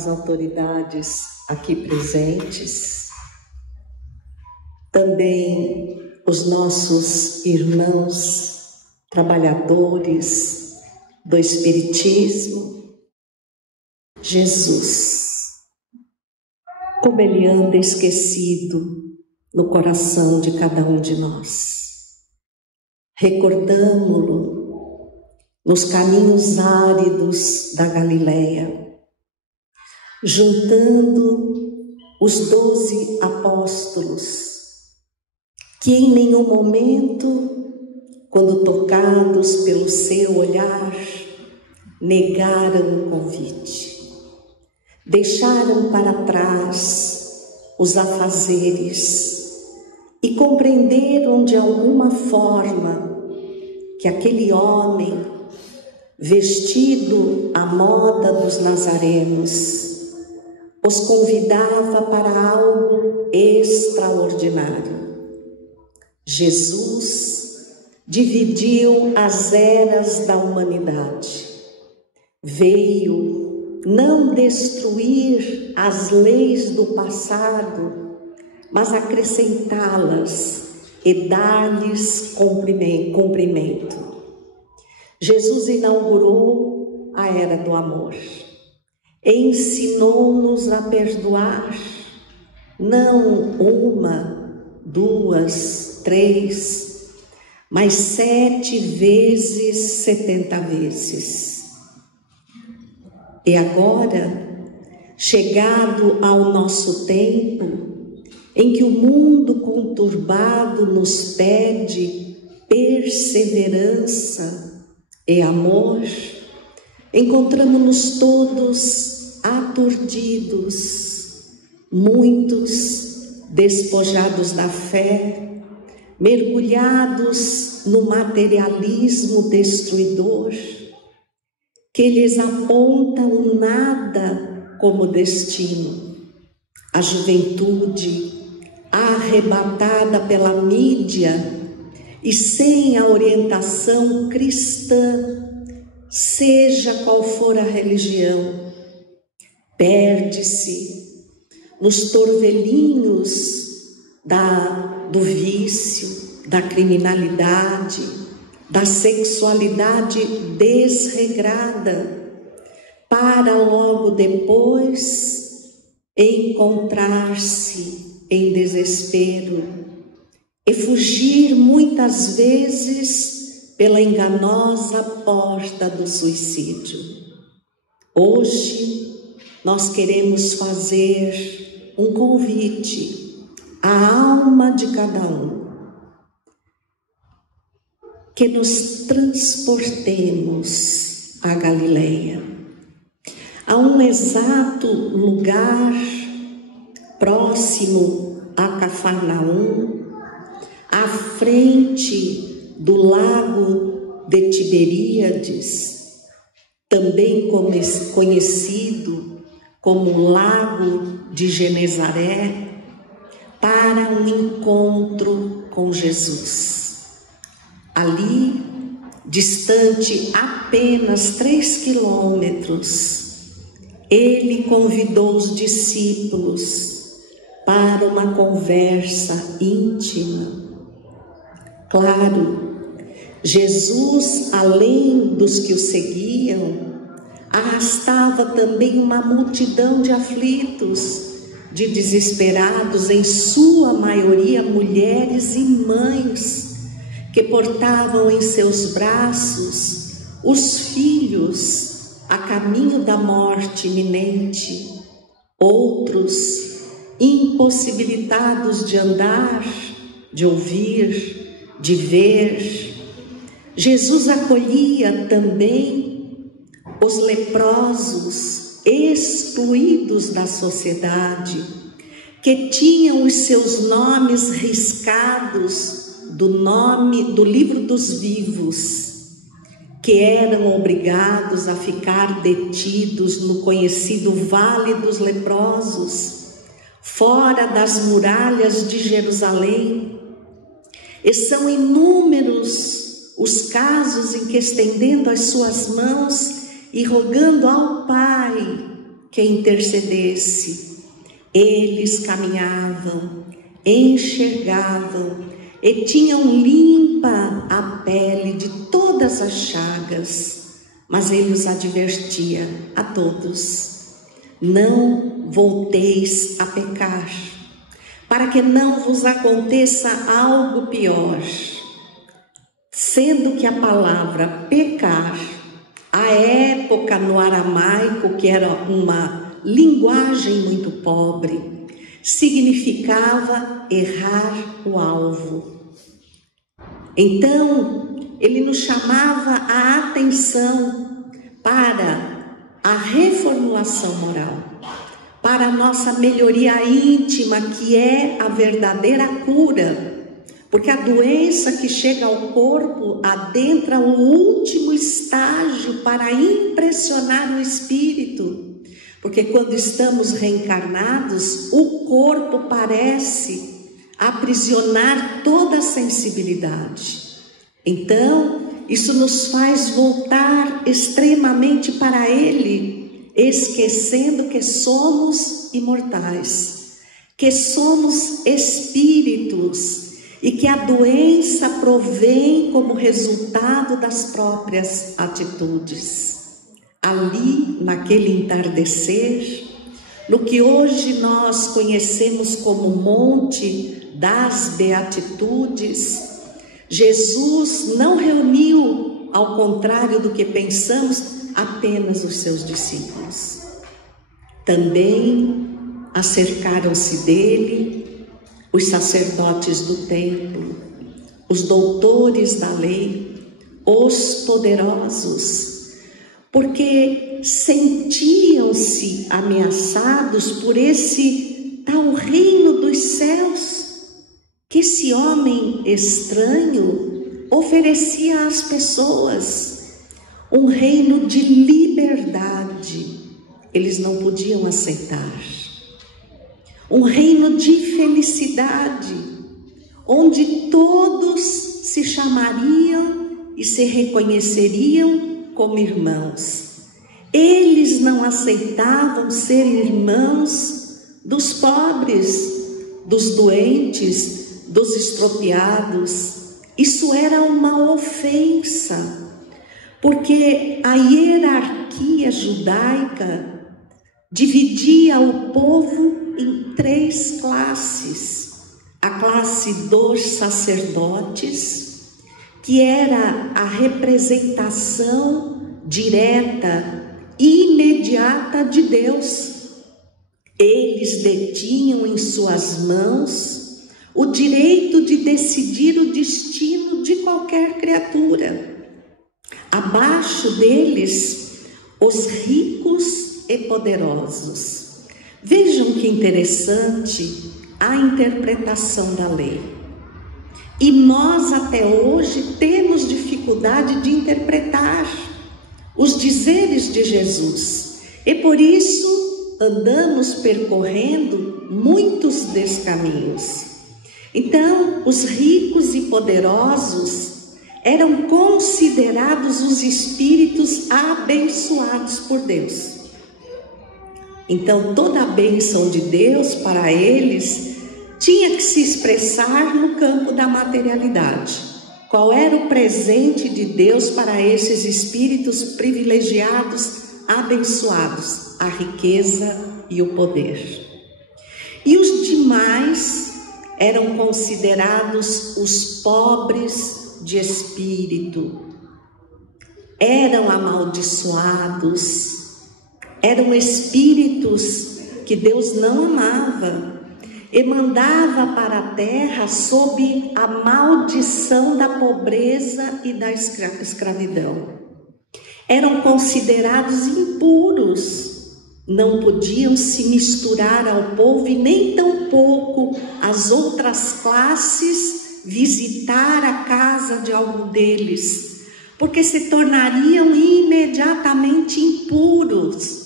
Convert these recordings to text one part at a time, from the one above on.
as autoridades aqui presentes, também os nossos irmãos trabalhadores do Espiritismo. Jesus, como Ele anda esquecido no coração de cada um de nós. Recordamo-lo nos caminhos áridos da Galileia, juntando os 12 apóstolos, que em nenhum momento, quando tocados pelo seu olhar, negaram o convite. Deixaram para trás os afazeres e compreenderam de alguma forma que aquele homem, vestido à moda dos nazarenos, os convidava para algo extraordinário. Jesus dividiu as eras da humanidade. Veio não destruir as leis do passado, mas acrescentá-las e dar-lhes cumprimento. Jesus inaugurou a era do amor. Ensinou-nos a perdoar, não 1, 2, 3, mas 7 vezes 70 vezes. E agora, chegado ao nosso tempo, em que o mundo conturbado nos pede perseverança e amor, encontramos-nos todos aturdidos, muitos despojados da fé, mergulhados no materialismo destruidor, que lhes aponta o nada como destino. A juventude, arrebatada pela mídia e sem a orientação cristã, seja qual for a religião, perde-se nos torvelinhos do vício, da criminalidade, da sexualidade desregrada, para logo depois encontrar-se em desespero e fugir muitas vezes pela enganosa porta do suicídio. Hoje nós queremos fazer um convite à alma de cada um, que nos transportemos à Galileia, a um exato lugar próximo a Cafarnaum, à frente do lago de Tiberíades, também conhecido como Lago de Genezaré, para um encontro com Jesus. Ali, distante apenas 3 quilômetros, ele convidou os discípulos para uma conversa íntima. Claro, Jesus, além dos que o seguiam, arrastava também uma multidão de aflitos, de desesperados, em sua maioria mulheres e mães, que portavam em seus braços os filhos a caminho da morte iminente, outros impossibilitados de andar, de ouvir, de ver. Jesus acolhia também os leprosos excluídos da sociedade, que tinham os seus nomes riscados do livro dos vivos, que eram obrigados a ficar detidos no conhecido Vale dos Leprosos, fora das muralhas de Jerusalém. E são inúmeros os casos em que, estendendo as suas mãos e rogando ao Pai que intercedesse. Eles caminhavam, enxergavam e tinham limpa a pele de todas as chagas, mas ele os advertia a todos: não volteis a pecar, para que não vos aconteça algo pior. Sendo que a palavra pecar, à época no aramaico, que era uma linguagem muito pobre, significava errar o alvo. Então, ele nos chamava a atenção para a reformulação moral, para a nossa melhoria íntima, que é a verdadeira cura. Porque a doença que chega ao corpo adentra o último estágio para impressionar o espírito. Porque quando estamos reencarnados, o corpo parece aprisionar toda a sensibilidade. Então, isso nos faz voltar extremamente para ele, esquecendo que somos imortais, que somos espíritos, e que a doença provém como resultado das próprias atitudes. Ali, naquele entardecer, no que hoje nós conhecemos como Monte das Beatitudes, Jesus não reuniu, ao contrário do que pensamos, apenas os seus discípulos. Também acercaram-se dele os sacerdotes do templo, os doutores da lei, os poderosos, porque sentiam-se ameaçados por esse tal reino dos céus que esse homem estranho oferecia às pessoas, um reino de liberdade. Eles não podiam aceitar. Um reino de felicidade, onde todos se chamariam e se reconheceriam como irmãos. Eles não aceitavam ser irmãos dos pobres, dos doentes, dos estropiados. Isso era uma ofensa, porque a hierarquia judaica dividia o povo em 3 classes. A classe dos sacerdotes, que era a representação direta e imediata de Deus. Eles detinham em suas mãos o direito de decidir o destino de qualquer criatura. Abaixo deles, os ricos e poderosos. Vejam que interessante a interpretação da lei. E nós até hoje temos dificuldade de interpretar os dizeres de Jesus. E por isso andamos percorrendo muitos descaminhos. Então, os ricos e poderosos eram considerados os espíritos abençoados por Deus. Então, toda a bênção de Deus para eles tinha que se expressar no campo da materialidade. Qual era o presente de Deus para esses espíritos privilegiados, abençoados? A riqueza e o poder. E os demais eram considerados os pobres de espírito. Eram amaldiçoados. Eram espíritos que Deus não amava e mandava para a terra sob a maldição da pobreza e da escravidão. Eram considerados impuros, não podiam se misturar ao povo e nem tampouco as outras classes visitar a casa de algum deles, porque se tornariam imediatamente impuros.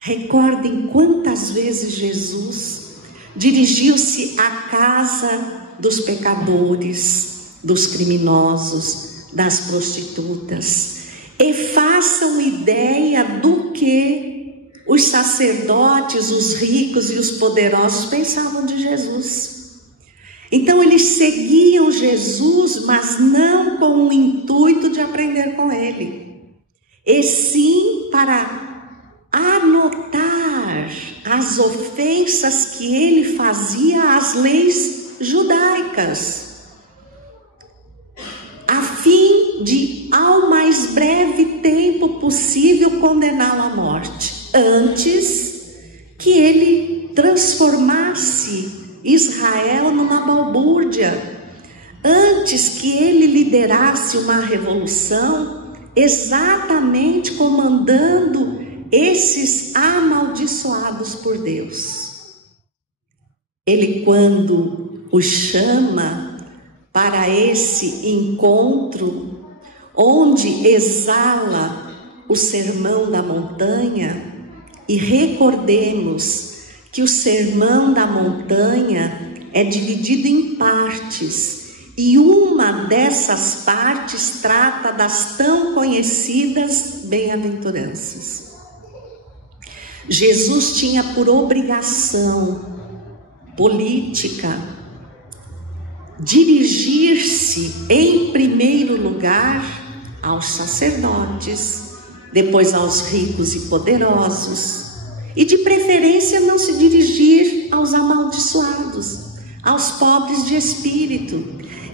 Recordem quantas vezes Jesus dirigiu-se à casa dos pecadores, dos criminosos, das prostitutas. E façam ideia do que Os sacerdotes, os ricos e os poderosos pensavam de Jesus. Então eles seguiam Jesus, mas não com o intuito de aprender com ele, e sim para anotar as ofensas que ele fazia às leis judaicas, a fim de, ao mais breve tempo possível, condená-lo à morte, antes que ele transformasse Israel numa balbúrdia, antes que ele liderasse uma revolução, exatamente comandando esses amaldiçoados por Deus. Ele, quando os chama para esse encontro, onde exala o sermão da montanha, e recordemos que o sermão da montanha é dividido em partes, e uma dessas partes trata das tão conhecidas bem-aventuranças. Jesus tinha por obrigação política dirigir-se em primeiro lugar aos sacerdotes, depois aos ricos e poderosos, e de preferência não se dirigir aos amaldiçoados, aos pobres de espírito.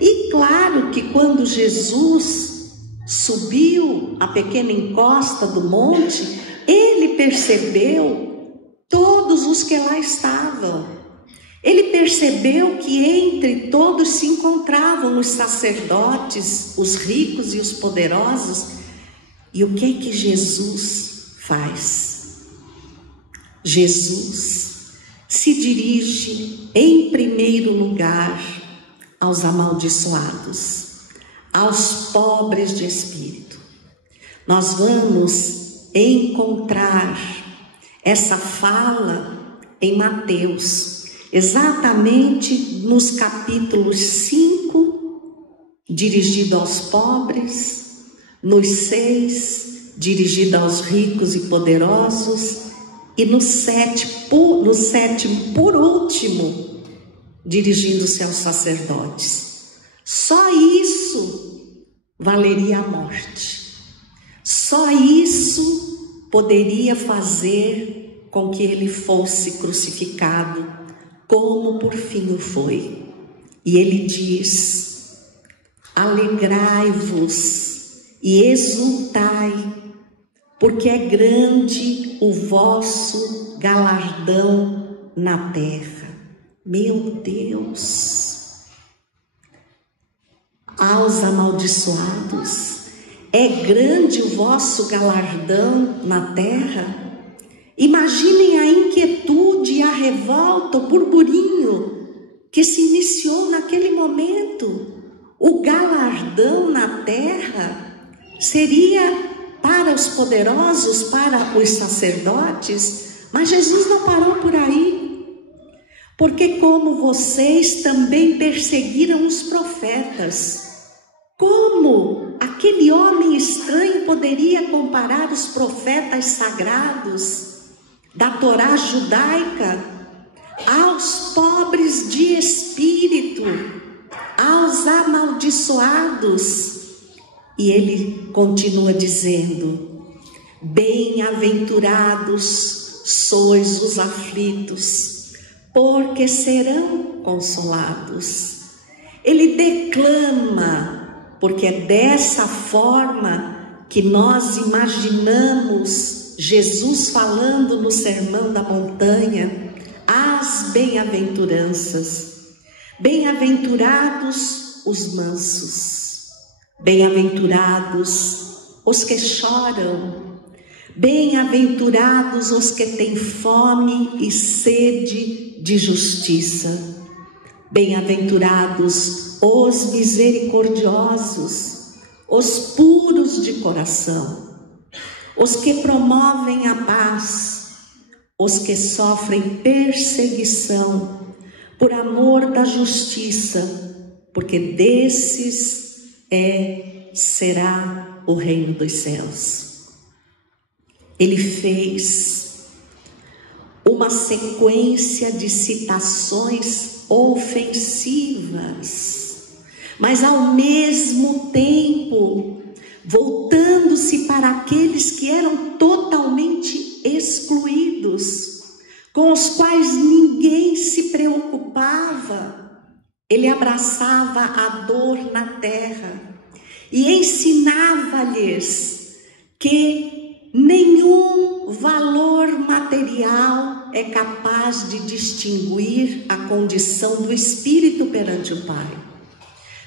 E claro que quando Jesus subiu a pequena encosta do monte, ele percebeu todos os que lá estavam. Ele percebeu que entre todos se encontravam os sacerdotes, os ricos e os poderosos. E o que é que Jesus faz? Jesus se dirige em primeiro lugar aos amaldiçoados, aos pobres de espírito. Nós vamos encontrar essa fala em Mateus, exatamente nos capítulos 5, dirigido aos pobres, nos 6, dirigido aos ricos e poderosos, e no sétimo, por último, dirigindo-se aos sacerdotes. Só isso valeria a morte. Só isso poderia fazer com que ele fosse crucificado, como por fim o foi. E ele diz: alegrai-vos e exultai, porque é grande o vosso galardão na terra. Meu Deus! Aos amaldiçoados, é grande o vosso galardão na terra? Imaginem a inquietude e a revolta, o burburinho que se iniciou naquele momento. O galardão na terra seria para os poderosos, para os sacerdotes, mas Jesus não parou por aí, porque como vocês também perseguiram os profetas, como aquele homem estranho poderia comparar os profetas sagrados da Torá judaica aos pobres de espírito, aos amaldiçoados? E ele continua dizendo: bem-aventurados sois os aflitos, porque serão consolados. Ele declama, porque é dessa forma que nós imaginamos Jesus falando no Sermão da Montanha, as bem-aventuranças. Bem-aventurados os mansos. Bem-aventurados os que choram, bem-aventurados os que têm fome e sede de justiça, bem-aventurados os misericordiosos, os puros de coração, os que promovem a paz, os que sofrem perseguição por amor da justiça, porque desses será o reino dos céus. Ele fez uma sequência de citações ofensivas, mas ao mesmo tempo voltando-se para aqueles que eram totalmente excluídos, com os quais ninguém se preocupava. Ele abraçava a dor na terra e ensinava-lhes que nenhum valor material é capaz de distinguir a condição do espírito perante o Pai.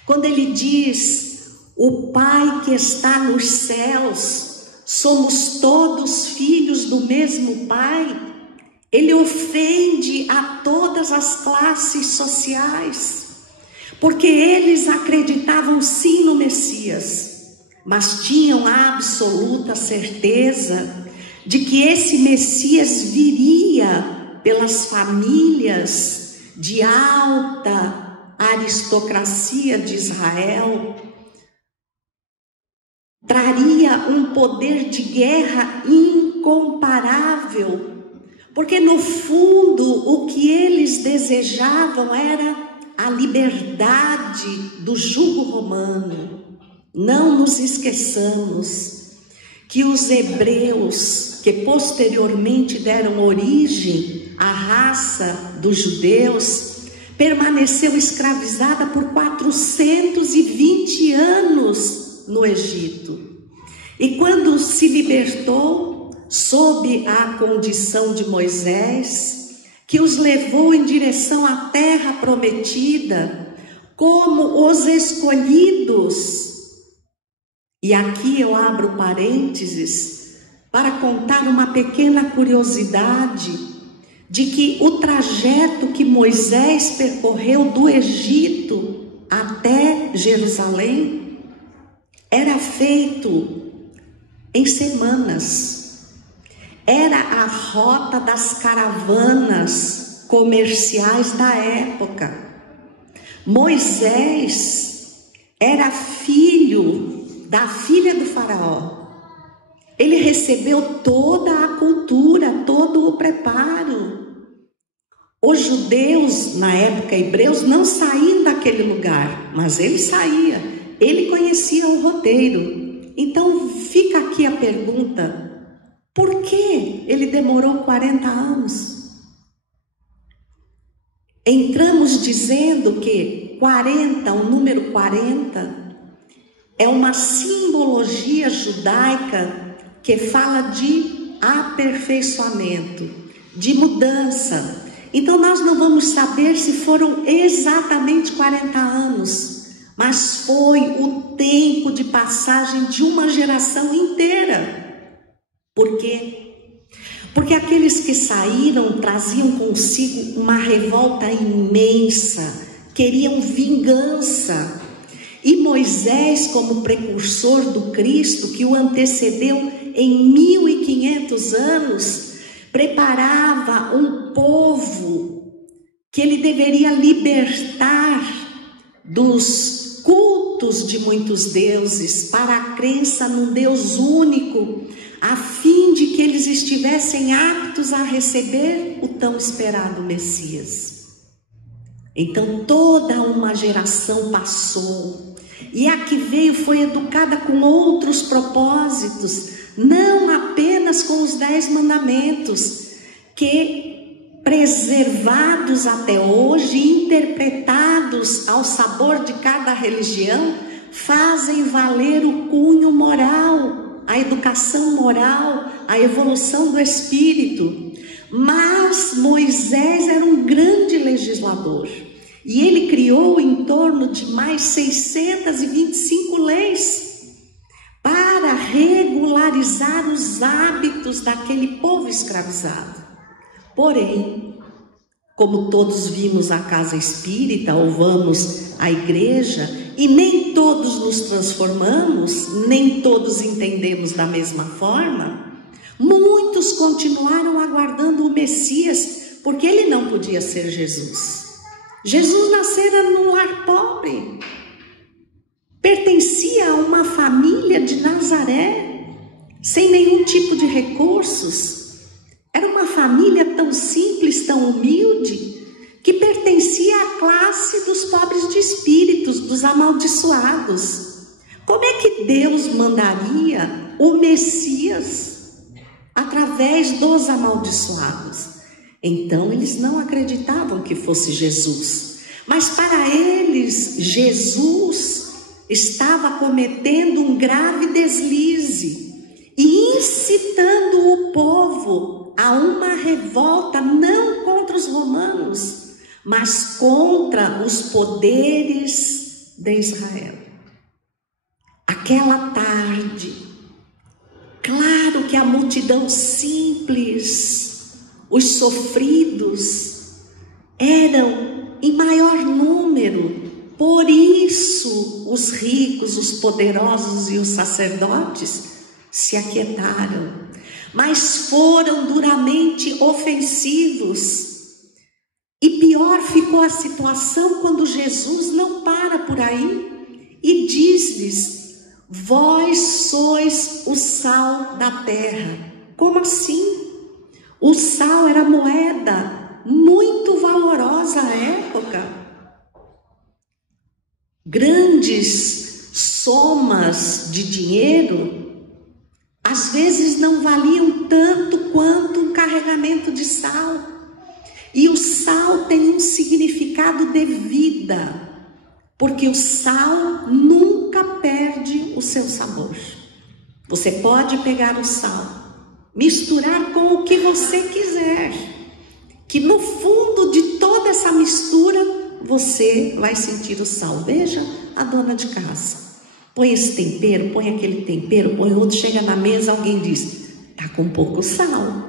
Quando ele diz: o Pai que está nos céus, somos todos filhos do mesmo Pai, ele ofende a todas as classes sociais, porque eles acreditavam sim no Messias, mas tinham a absoluta certeza de que esse Messias viria pelas famílias de alta aristocracia de Israel, traria um poder de guerra incomparável, porque no fundo o que eles desejavam era a liberdade do jugo romano. Não nos esqueçamos que os hebreus, que posteriormente deram origem à raça dos judeus, permaneceu escravizada por 420 anos no Egito. E quando se libertou, sob a condição de Moisés, que os levou em direção à terra prometida, como os escolhidos. E aqui eu abro parênteses para contar uma pequena curiosidade de que o trajeto que Moisés percorreu do Egito até Jerusalém era feito em semanas. Era a rota das caravanas comerciais da época. Moisés era filho da filha do faraó. Ele recebeu toda a cultura, todo o preparo. Os judeus, na época hebreus, não saíam daquele lugar, mas ele saía. Ele conhecia o roteiro. Então fica aqui a pergunta: por que ele demorou 40 anos? Entramos dizendo que 40, o número 40, é uma simbologia judaica que fala de aperfeiçoamento, de mudança. Então nós não vamos saber se foram exatamente 40 anos, mas foi o tempo de passagem de uma geração inteira. Por quê? Porque aqueles que saíram traziam consigo uma revolta imensa, queriam vingança. E Moisés, como precursor do Cristo, que o antecedeu em 1500 anos, preparava um povo que ele deveria libertar dos cultos de muitos deuses para a crença num Deus único, a fim de que eles estivessem aptos a receber o tão esperado Messias. Então toda uma geração passou, e a que veio foi educada com outros propósitos, não apenas com os 10 mandamentos, que preservados até hoje, interpretados ao sabor de cada religião, fazem valer o cunho moral, a educação moral, a evolução do espírito. Mas Moisés era um grande legislador e ele criou em torno de mais 625 leis para regularizar os hábitos daquele povo escravizado. Porém, como todos vimos a casa espírita ou vamos à igreja, e nem todos nos transformamos, nem todos entendemos da mesma forma, muitos continuaram aguardando o Messias, porque ele não podia ser Jesus. Jesus nascera num lar pobre, pertencia a uma família de Nazaré, sem nenhum tipo de recursos. Era uma família tão tão simples, tão humilde, que pertencia à classe dos pobres de espíritos, dos amaldiçoados. Como é que Deus mandaria o Messias através dos amaldiçoados? Então eles não acreditavam que fosse Jesus, mas para eles Jesus estava cometendo um grave deslize e incitando o povo a uma revolta não contra os romanos, mas contra os poderes de Israel. Aquela tarde, claro que a multidão simples, os sofridos, eram em maior número. Por isso os ricos, os poderosos e os sacerdotes se aquietaram, mas foram duramente ofensivos. E pior ficou a situação quando Jesus não para por aí e diz-lhes: vós sois o sal da terra. Como assim? O sal era moeda muito valorosa à época. Grandes somas de dinheiro às vezes não valiam tanto quanto um carregamento de sal. E o sal tem um significado de vida, porque o sal nunca perde o seu sabor. Você pode pegar o sal, misturar com o que você quiser, que no fundo de toda essa mistura você vai sentir o sal. Veja a dona de casa. Põe esse tempero, põe aquele tempero, põe outro, chega na mesa, alguém diz: tá com pouco sal.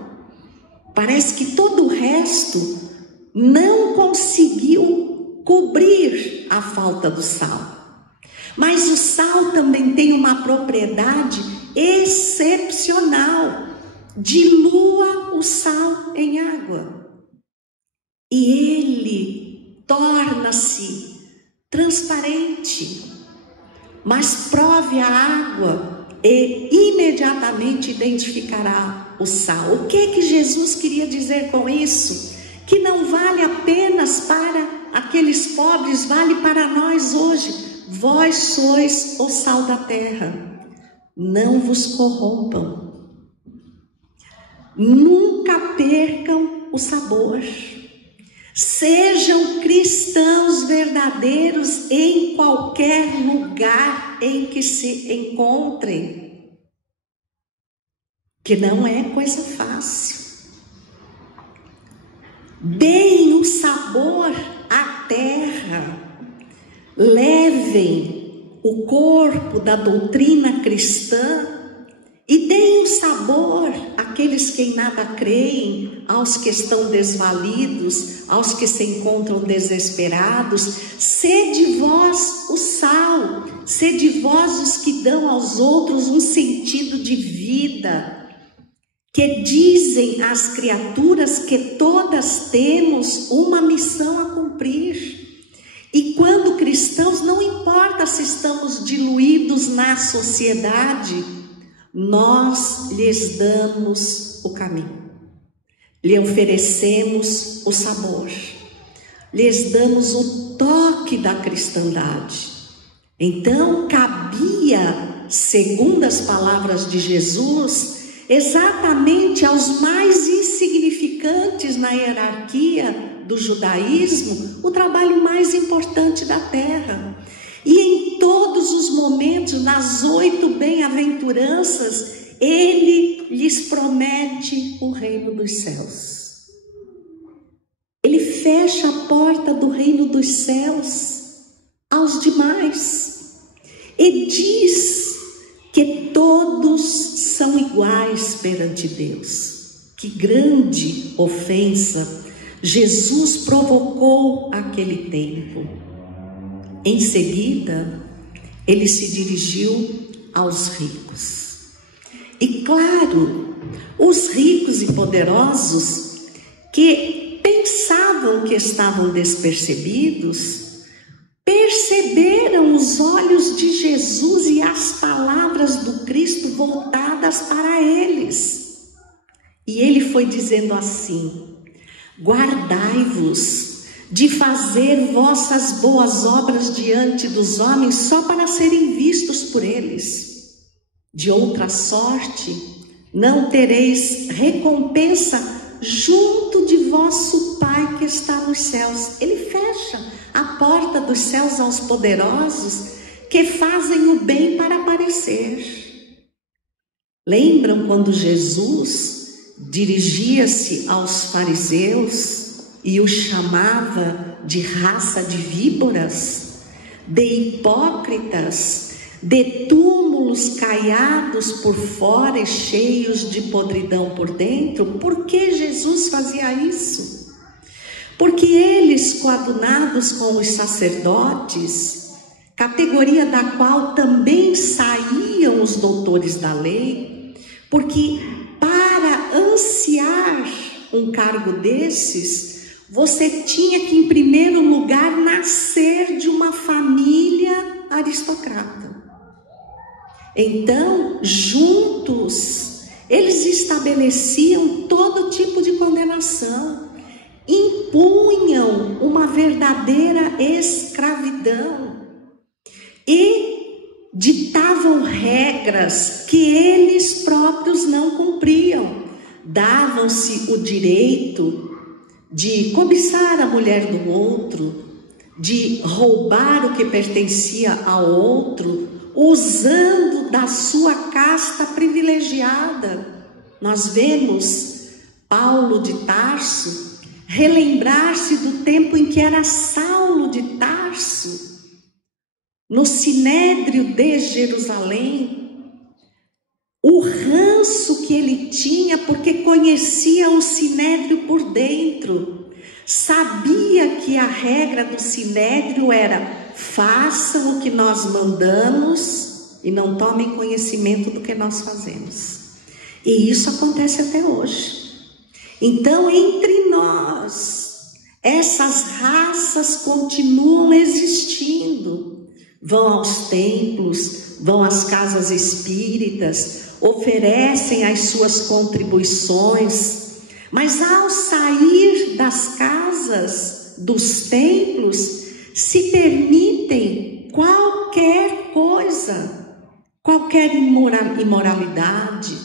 Parece que todo o resto não conseguiu cobrir a falta do sal. Mas o sal também tem uma propriedade excepcional. Dilua o sal em água e ele torna-se transparente. Mas prove a água e imediatamente identificará o sal. O que Jesus queria dizer com isso? Que não vale apenas para aqueles pobres, vale para nós hoje. Vós sois o sal da terra. Não vos corrompam. Nunca percam o sabor. Sejam cristãos verdadeiros em qualquer lugar em que se encontrem, que não é coisa fácil. Deem o sabor à terra, levem o corpo da doutrina cristã e deem o sabor àqueles que em nada creem, aos que estão desvalidos, aos que se encontram desesperados. Sede vós o sal, sede vós os que dão aos outros um sentido de vida, que dizem às criaturas que todas temos uma missão a cumprir. E quando cristãos, não importa se estamos diluídos na sociedade, nós lhes damos o caminho, lhe oferecemos o sabor, lhes damos o toque da cristandade. Então cabia, segundo as palavras de Jesus, exatamente aos mais insignificantes na hierarquia do judaísmo, o trabalho mais importante da terra. E em todos os momentos, nas 8 bem-aventuranças, ele lhes promete o reino dos céus. Ele fecha a porta do reino dos céus aos demais e diz que todos são iguais perante Deus. Que grande ofensa Jesus provocou aquele tempo. Em seguida, ele se dirigiu aos ricos. E claro, os ricos e poderosos que pensavam que estavam despercebidos, perceberam os olhos de Jesus e as palavras do Cristo voltadas para eles. E ele foi dizendo assim: Guardai-vos de fazer vossas boas obras diante dos homens só para serem vistos por eles. De outra sorte, não tereis recompensa junto de vosso Pai que está nos céus. Ele fecha a porta dos céus aos poderosos que fazem o bem para aparecer. Lembram quando Jesus dirigia-se aos fariseus e os chamava de raça de víboras, de hipócritas, de túmulos caiados por fora e cheios de podridão por dentro? Por que Jesus fazia isso? Porque eles, coadunados com os sacerdotes, categoria da qual também saíam os doutores da lei, porque para ansiar um cargo desses, você tinha que, em primeiro lugar, nascer de uma família aristocrata. Então, juntos, eles estabeleciam todo tipo de condenação, impunham uma verdadeira escravidão e ditavam regras que eles próprios não cumpriam. Davam-se o direito de cobiçar a mulher do outro, de roubar o que pertencia ao outro, usando da sua casta privilegiada. Nós vemos Paulo de Tarso relembrar-se do tempo em que era Saulo de Tarso, no Sinédrio de Jerusalém, o ranço que ele tinha, porque conhecia o Sinédrio por dentro, sabia que a regra do Sinédrio era: façam o que nós mandamos e não tomem conhecimento do que nós fazemos. E isso acontece até hoje. Então, entre nós, essas raças continuam existindo. Vão aos templos, vão às casas espíritas, oferecem as suas contribuições, mas ao sair das casas, dos templos, se permitem qualquer coisa, qualquer imoralidade,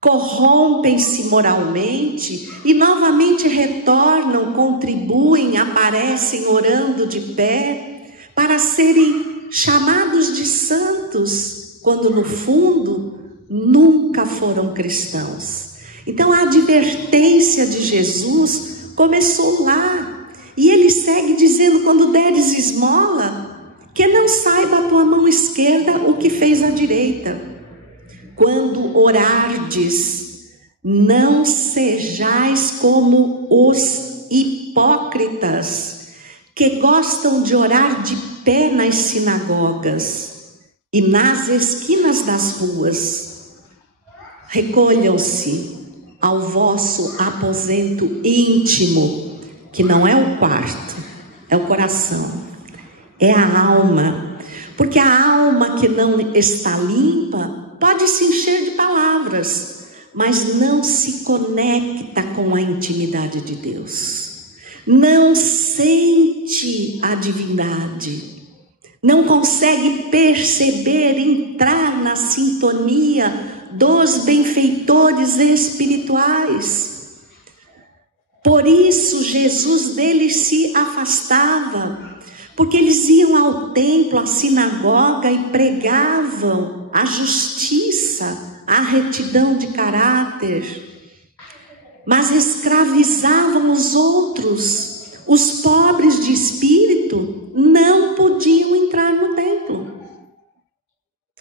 corrompem-se moralmente e novamente retornam, contribuem, aparecem orando de pé para serem chamados de santos, quando no fundo nunca foram cristãos. Então a advertência de Jesus começou lá, e ele segue dizendo: quando deres esmola, que não saiba a tua mão esquerda o que fez a direita. Quando orardes, não sejais como os hipócritas, que gostam de orar de pé nas sinagogas e nas esquinas das ruas. Recolham-se ao vosso aposento íntimo, que não é o quarto, é o coração, é a alma, porque a alma que não está limpa pode se encher de palavras, mas não se conecta com a intimidade de Deus, não sente a divindade, não consegue perceber, entrar na sintonia dos benfeitores espirituais. Por isso Jesus deles se afastava, porque eles iam ao templo, à sinagoga e pregavam a justiça, a retidão de caráter, mas escravizavam os outros. Os pobres de espírito não podiam entrar no templo.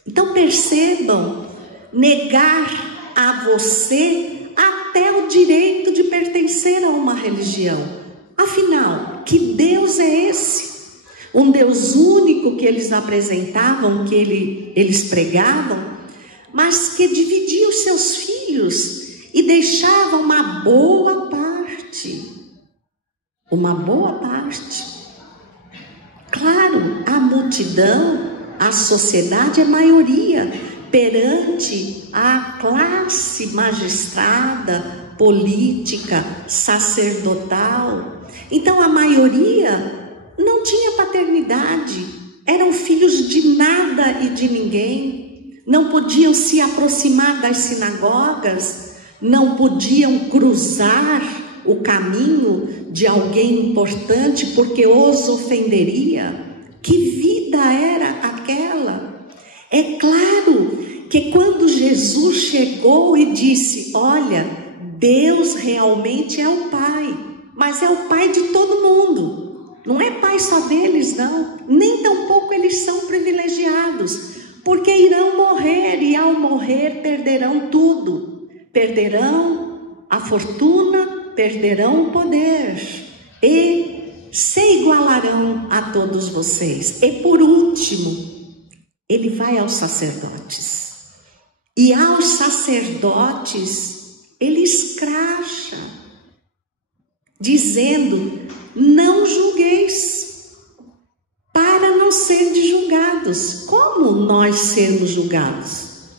Então percebam, negar a você até o direito de pertencer a uma religião. Afinal, que Deus é esse? Um Deus único que eles apresentavam, que eles pregavam, mas que dividia os seus filhos e deixava uma boa parte. Uma boa parte. Claro, a multidão, a sociedade é maioria perante a clara classe magistrada, política, sacerdotal. Então a maioria não tinha paternidade, eram filhos de nada e de ninguém, não podiam se aproximar das sinagogas, não podiam cruzar o caminho de alguém importante porque os ofenderia. Que vida era aquela? É claro que quando Jesus chegou e disse: olha, Deus realmente é o Pai, mas é o Pai de todo mundo, não é Pai só deles não, nem tampouco eles são privilegiados, porque irão morrer e ao morrer perderão tudo, perderão a fortuna, perderão o poder e se igualarão a todos vocês. E por último, ele vai aos sacerdotes. E aos sacerdotes, ele escracha, dizendo: não julgueis, para não serdes julgados. Como nós sermos julgados?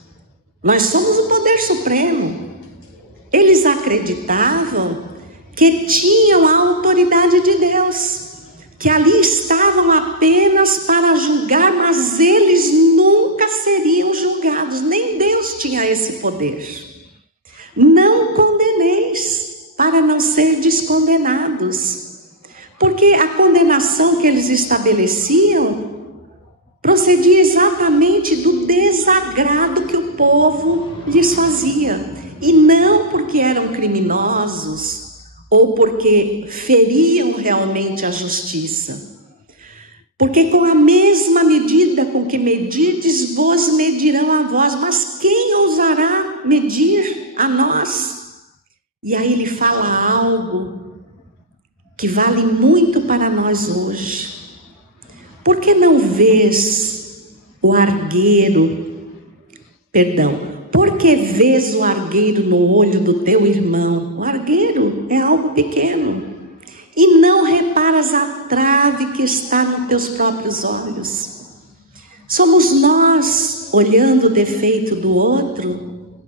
Nós somos o poder supremo. Eles acreditavam que tinham a autoridade de Deus, que ali estavam apenas para julgar, mas eles nunca seriam julgados, nem Deus tinha esse poder. Não condeneis, para não serdes condenados, porque a condenação que eles estabeleciam procedia exatamente do desagrado que o povo lhes fazia, e não porque eram criminosos, ou porque feriam realmente a justiça. Porque com a mesma medida com que medirdes, vos medirão a vós. Mas quem ousará medir a nós? E aí ele fala algo que vale muito para nós hoje. Por que não vês o argueiro, por que vês o argueiro no olho do teu irmão? O argueiro é algo pequeno. E não reparas a trave que está nos teus próprios olhos. Somos nós olhando o defeito do outro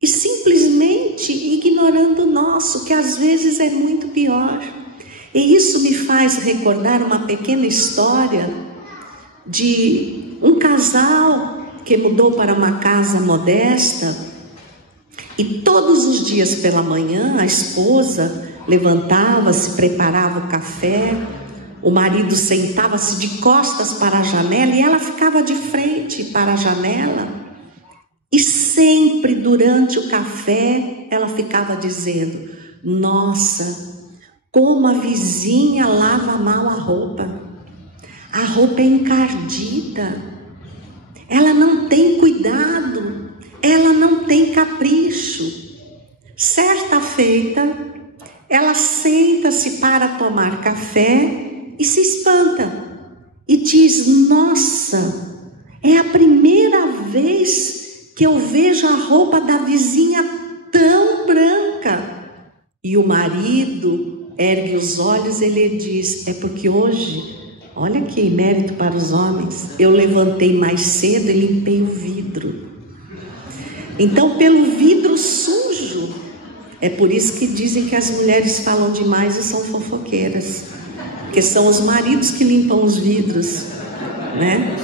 e simplesmente ignorando o nosso, que às vezes é muito pior. E isso me faz recordar uma pequena história de um casal que mudou para uma casa modesta, e todos os dias pela manhã a esposa levantava-se, preparava o café, o marido sentava-se de costas para a janela e ela ficava de frente para a janela, e sempre durante o café ela ficava dizendo: nossa, como a vizinha lava mal a roupa é encardida, ela não tem cuidado, ela não tem capricho. Certa feita, ela senta-se para tomar café e se espanta e diz: nossa, é a primeira vez que eu vejo a roupa da vizinha tão branca. E o marido ergue os olhos e ele diz: é porque hoje, olha que mérito para os homens, eu levantei mais cedo e limpei o vidro. Então, pelo vidro sujo, é por isso que dizem que as mulheres falam demais e são fofoqueiras, porque são os maridos que limpam os vidros, né?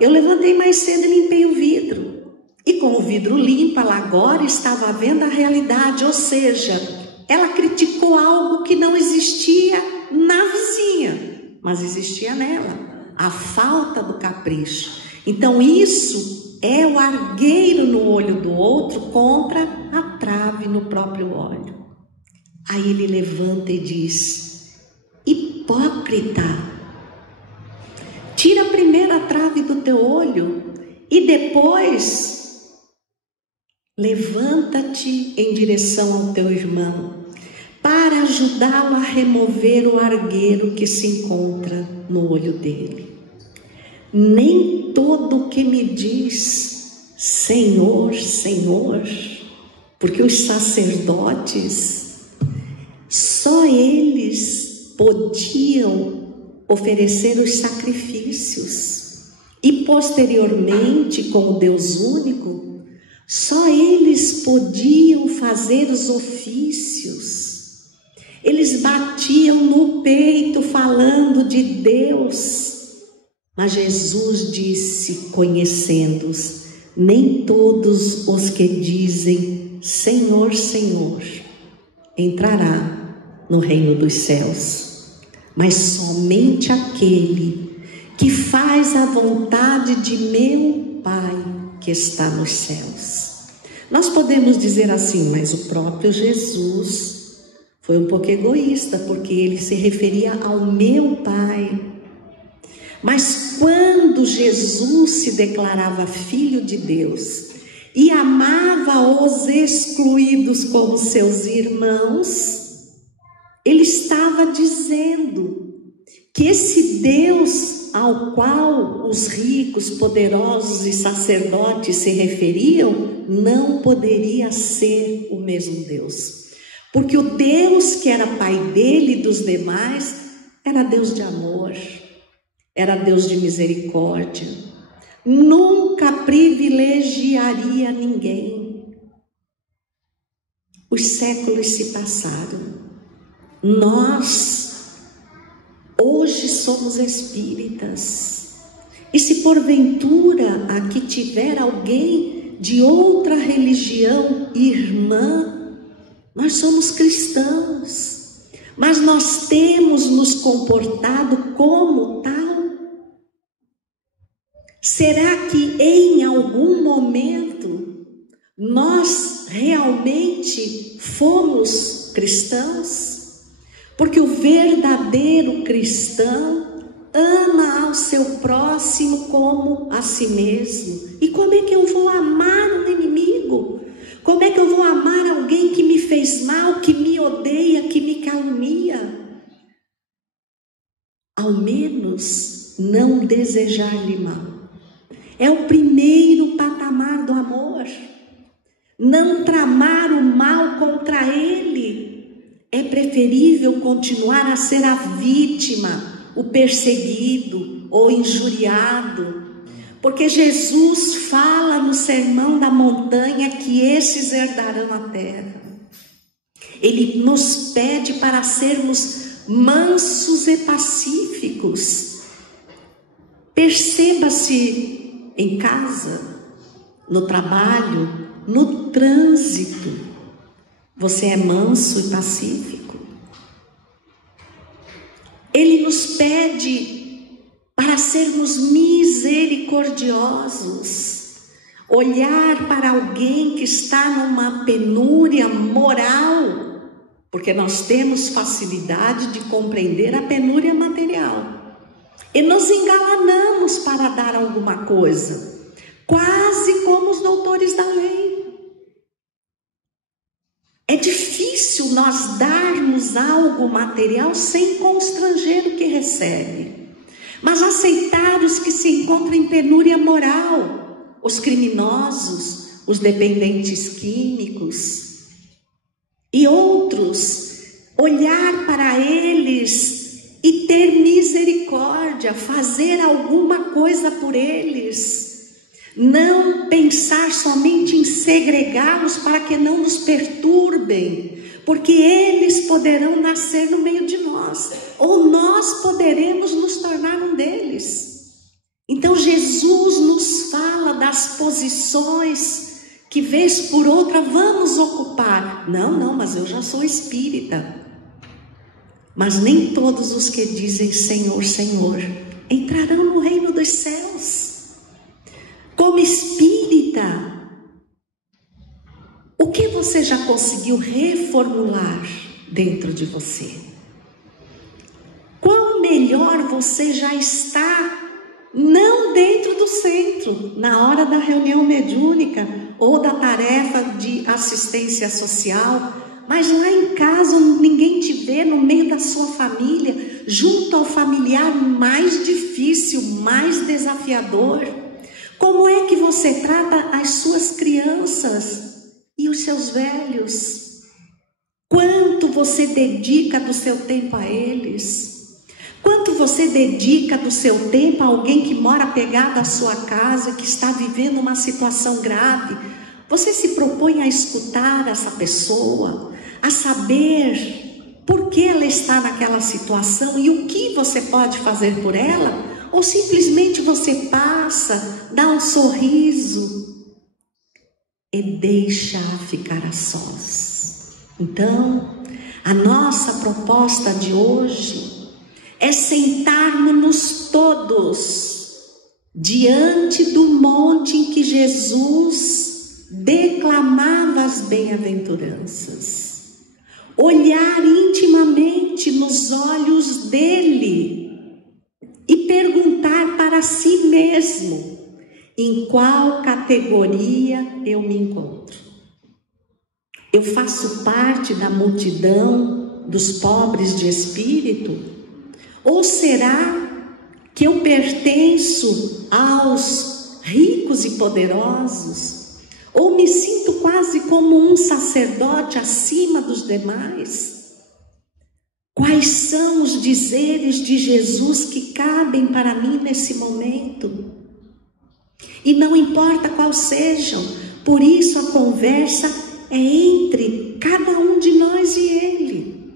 Eu levantei mais cedo e limpei o vidro. E com o vidro limpo, ela agora estava vendo a realidade, ou seja, ela criticou algo que não existia na vizinha, mas existia nela, a falta do capricho. Então isso é o argueiro no olho do outro contra a trave no próprio olho. Aí ele levanta e diz: hipócrita, tira primeiro a trave do teu olho e depois levanta-te em direção ao teu irmão para ajudá-lo a remover o argueiro que se encontra no olho dele. Nem todo o que me diz Senhor, Senhor, porque os sacerdotes, só eles podiam oferecer os sacrifícios, e posteriormente, como Deus único, Só eles podiam fazer os ofícios. Eles batiam no peito falando de Deus. Mas Jesus disse, conhecendo-os: nem todos os que dizem Senhor, Senhor entrará no reino dos céus, mas somente aquele que faz a vontade de meu Pai que está nos céus. Nós podemos dizer assim, mas o próprio Jesus foi um pouco egoísta, porque ele se referia ao meu Pai. Mas quando Jesus se declarava filho de Deus e amava os excluídos como seus irmãos, ele estava dizendo que esse Deus ao qual os ricos, poderosos e sacerdotes se referiam não poderia ser o mesmo Deus, porque o Deus que era pai dele e dos demais era Deus de amor, era Deus de misericórdia, nunca privilegiaria ninguém. Os séculos se passaram, nós hoje somos espíritas, e se porventura aqui tiver alguém de outra religião irmã, nós somos cristãos, mas nós temos nos comportado como tal? Será que em algum momento nós realmente fomos cristãos? Porque o verdadeiro cristão ama ao seu próximo como a si mesmo. E como é que eu vou amar um inimigo? Como é que eu vou amar alguém que me fez mal, que me odeia, que me calumnia? Ao menos não desejar-lhe mal. É o primeiro patamar do amor. Não tramar o mal contra ele. É preferível continuar a ser a vítima, o perseguido ou injuriado. Porque Jesus fala no Sermão da Montanha que esses herdarão a terra. Ele nos pede para sermos mansos e pacíficos. Perceba-se em casa, no trabalho, no trânsito. Você é manso e pacífico? Ele nos pede para sermos misericordiosos, olhar para alguém que está numa penúria moral, porque nós temos facilidade de compreender a penúria material, e nos engalanamos para dar alguma coisa, quase como os doutores da lei. É difícil nós darmos algo material sem constranger o que recebe. Mas aceitar os que se encontram em penúria moral, os criminosos, os dependentes químicos e outros, olhar para eles e ter misericórdia, fazer alguma coisa por eles. Não pensar somente em segregá-los para que não nos perturbem, porque eles poderão nascer no meio de nós, ou nós poderemos nos tornar um deles. Então Jesus nos fala das posições que vez por outra vamos ocupar. Não, mas eu já sou espírita. Mas nem todos os que dizem Senhor, Senhor entrarão no reino dos céus. Como espírita, o que você já conseguiu reformular dentro de você? Quão melhor você já está, não dentro do centro, na hora da reunião mediúnica ou da tarefa de assistência social, mas lá em casa, onde ninguém te vê, no meio da sua família, junto ao familiar mais difícil, mais desafiador. Como é que você trata as suas crianças e os seus velhos? Quanto você dedica do seu tempo a eles? Quanto você dedica do seu tempo a alguém que mora pegado à sua casa, que está vivendo uma situação grave? Você se propõe a escutar essa pessoa, a saber por que ela está naquela situação e o que você pode fazer por ela? Ou simplesmente você passa, dá um sorriso e deixa ficar a sós? Então, a nossa proposta de hoje é sentarmos-nos todos diante do monte em que Jesus declamava as bem-aventuranças, olhar intimamente nos olhos dele e perguntar para si mesmo em qual categoria eu me encontro. Eu faço parte da multidão dos pobres de espírito? Ou será que eu pertenço aos ricos e poderosos? Ou me sinto quase como um sacerdote acima dos demais? Quais são os dizeres de Jesus que cabem para mim nesse momento? E não importa qual sejam, por isso a conversa é entre cada um de nós e ele.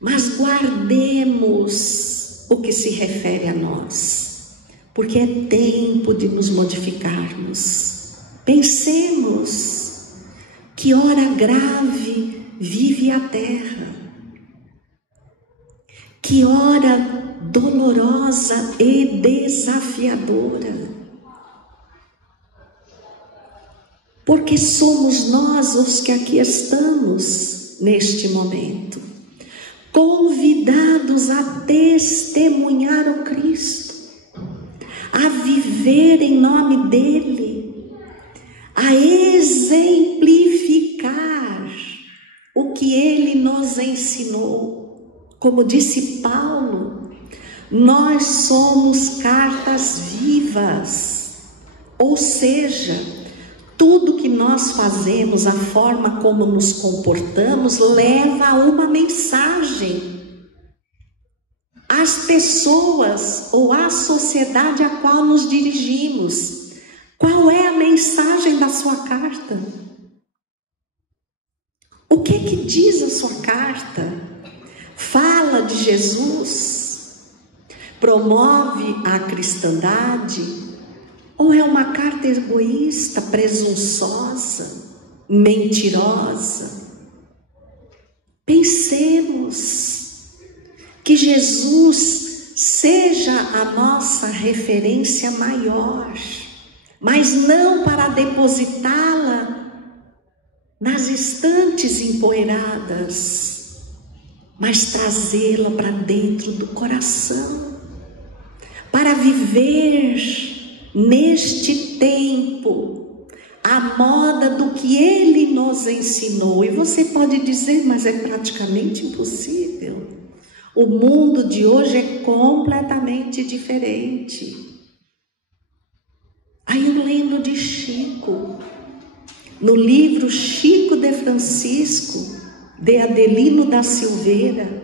Mas guardemos o que se refere a nós, porque é tempo de nos modificarmos. Pensemos que hora grave vive a terra, que hora dolorosa e desafiadora, porque somos nós os que aqui estamos neste momento, convidados a testemunhar o Cristo, a viver em nome dele, a exemplificar o que ele nos ensinou. Como disse Paulo, nós somos cartas vivas, ou seja, tudo que nós fazemos, a forma como nos comportamos, leva a uma mensagem às pessoas ou à sociedade a qual nos dirigimos. Qual é a mensagem da sua carta? O que é que diz a sua carta? Fala de Jesus? Promove a cristandade? Ou é uma carta egoísta, presunçosa, mentirosa? Pensemos que Jesus seja a nossa referência maior, mas não para depositá-la nas estantes empoeiradas, mas trazê-la para dentro do coração, para viver neste tempo a moda do que ele nos ensinou. E você pode dizer, mas é praticamente impossível. O mundo de hoje é completamente diferente. Aí eu lembro de Chico, no livro Chico de Francisco, de Adelino da Silveira.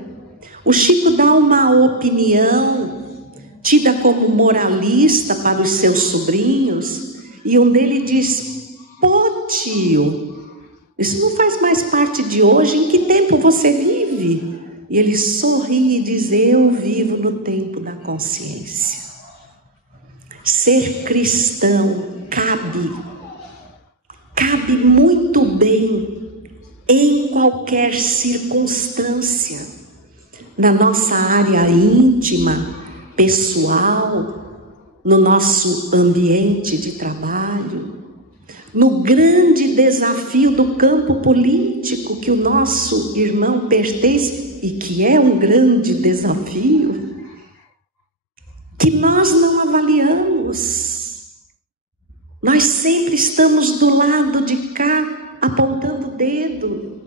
O Chico dá uma opinião tida como moralista para os seus sobrinhos, e um deles diz: pô, tio, isso não faz mais parte de hoje, em que tempo você vive? E ele sorri e diz: eu vivo no tempo da consciência. Ser cristão cabe muito bem em qualquer circunstância, na nossa área íntima, pessoal, no nosso ambiente de trabalho, no grande desafio do campo político que o nosso irmão pertence e que é um grande desafio, que nós não avaliamos. Nós sempre estamos do lado de cá, apontando o dedo.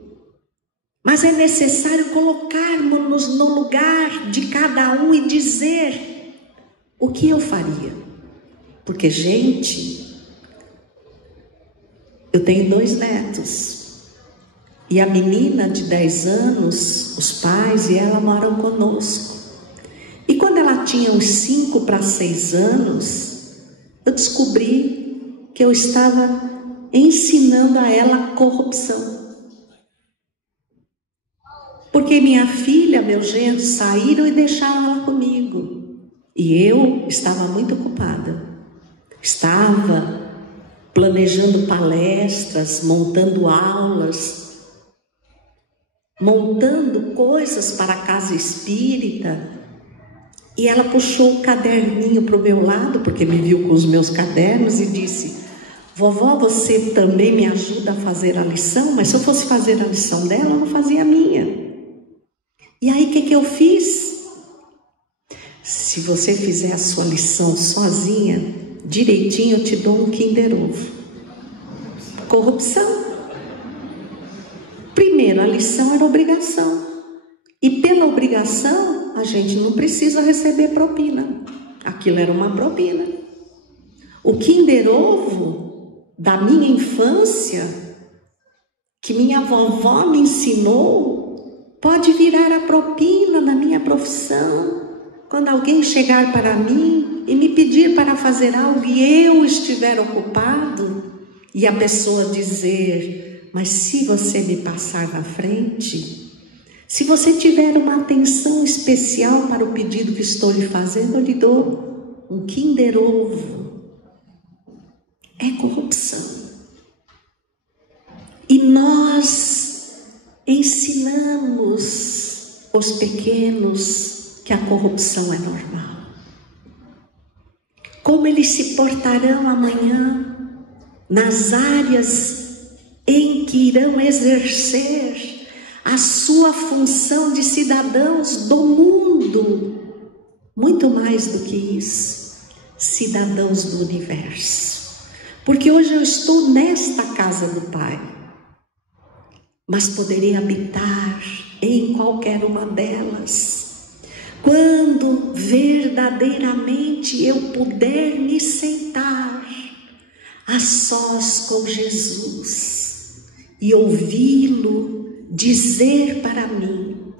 Mas é necessário colocarmos-nos no lugar de cada um e dizer: o que eu faria? Porque, gente, eu tenho 2 netos. E a menina de 10 anos, os pais e ela moram conosco. E quando ela tinha uns 5 para 6 anos, eu descobri que eu estava ensinando a ela a corrupção. Porque minha filha, meu genro saíram e deixaram ela comigo. E eu estava muito ocupada. Estava planejando palestras, montando aulas, montando coisas para a casa espírita. E ela puxou o caderninho para o meu lado, porque me viu com os meus cadernos, e disse: vovó, você também me ajuda a fazer a lição? Mas se eu fosse fazer a lição dela, eu não fazia a minha. E aí o que eu fiz? Se você fizer a sua lição sozinha, direitinho, eu te dou um Kinder Ovo. Corrupção. Primeiro, a lição era obrigação. E pela obrigação, a gente não precisa receber propina. Aquilo era uma propina. O Kinder Ovo da minha infância, que minha vovó me ensinou, pode virar a propina da minha profissão. Quando alguém chegar para mim e me pedir para fazer algo e eu estiver ocupado, e a pessoa dizer: mas se você me passar na frente, se você tiver uma atenção especial para o pedido que estou lhe fazendo, eu lhe dou um Kinder Ovo. É corrupção. E nós ensinamos os pequenos que a corrupção é normal. Como eles se portarão amanhã nas áreas em que irão exercer a sua função de cidadãos do mundo, muito mais do que isso, cidadãos do universo. Porque hoje eu estou nesta casa do Pai, mas poderei habitar em qualquer uma delas, quando verdadeiramente eu puder me sentar a sós com Jesus e ouvi-lo dizer para mim: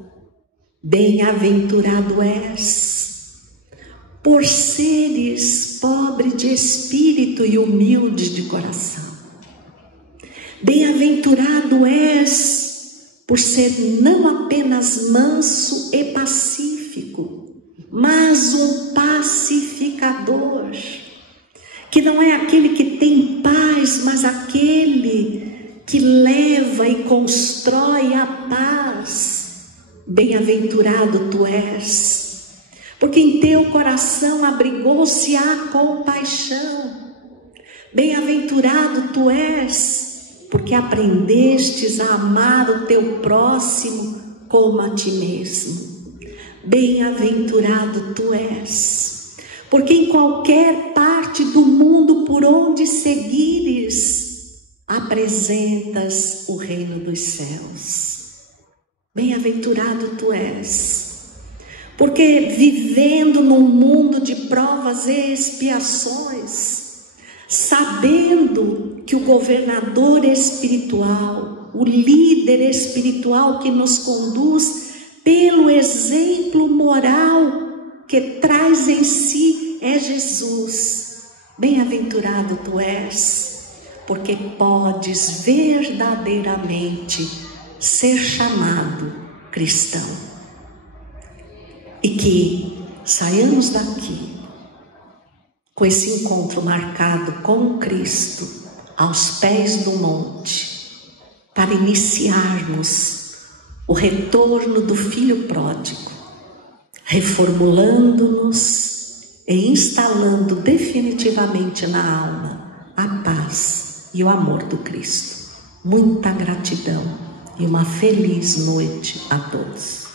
bem-aventurado és, por seres pobre de espírito e humilde de coração. Bem-aventurado és por ser não apenas manso e pacífico, mas um pacificador, que não é aquele que tem paz, mas aquele que leva e constrói a paz. Bem-aventurado tu és, porque em teu coração abrigou-se a compaixão. Bem-aventurado tu és, porque aprendestes a amar o teu próximo como a ti mesmo. Bem-aventurado tu és, porque em qualquer parte do mundo por onde seguires, apresentas o reino dos céus. Bem-aventurado tu és, porque vivendo num mundo de provas e expiações, sabendo que o governador espiritual, o líder espiritual que nos conduz pelo exemplo moral que traz em si é Jesus. Bem-aventurado tu és, porque podes verdadeiramente ser chamado cristão. E que saiamos daqui com esse encontro marcado com Cristo aos pés do monte, para iniciarmos o retorno do Filho pródigo, reformulando-nos e instalando definitivamente na alma a paz e o amor do Cristo. Muita gratidão e uma feliz noite a todos.